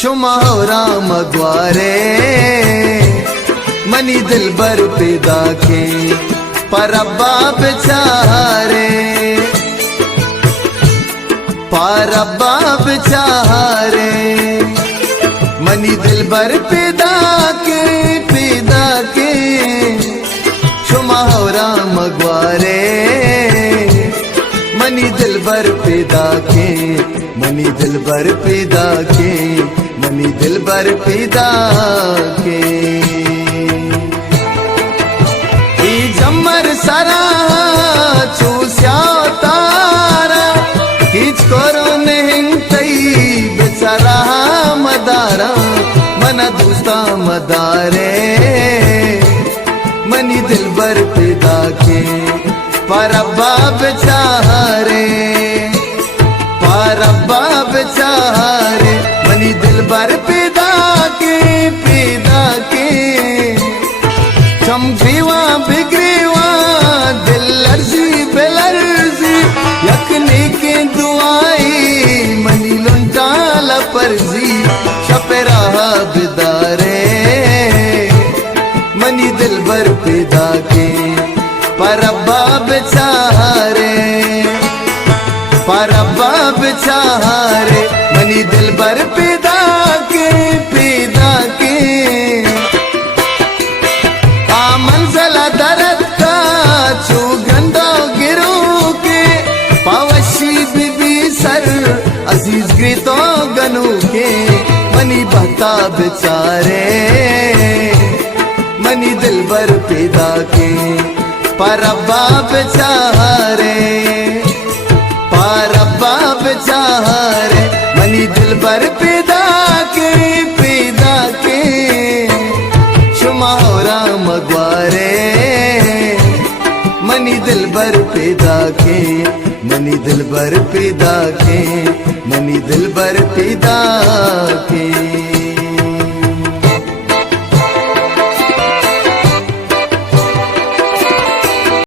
शुमा हो राम ग्वारे मनी दिल बर पैदा के पर अब्बा बेचारे पर अब्बा बेचारे मनी दिल बर पैदा के शुमा हो राम ग्वारे मनी दिल बर पैदा के मनी दिल बर पैदा के मनी दिल बर पैदा के जमर सारा चूस्या तारा किच करो नहीं बेचारा मदारा मना दूसता मदारे मनी दिल बर पैदा के पर अब्बा बेचारे पर अब्बा बेचारे मनी दिल बर पैदा के समझीवा बिगड़ीवा दिल लर्जी बेलर्जी यकने के दुआई मनी लुंटाल परजी छपेरा बिदारे मनी दिल बर पैदा के पर अब्बा बेचारे पर अब्बा बेचारे मनी दिल बर पैदा के मंजला दरद का चू गंदा गिरू के पावशी बीबी सर अजीज ग्रीतो गनू के मनी बहता बेचारे मनी दिल बर पैदा के पर अब्बा बेचारे पर अब्बा बेचारे मनी दिल बर पैदा के शुमा हो राम ग्वारे मनी दिल बर पैदा के मनी दिल बर पैदा के मनी दिल बर पैदा के।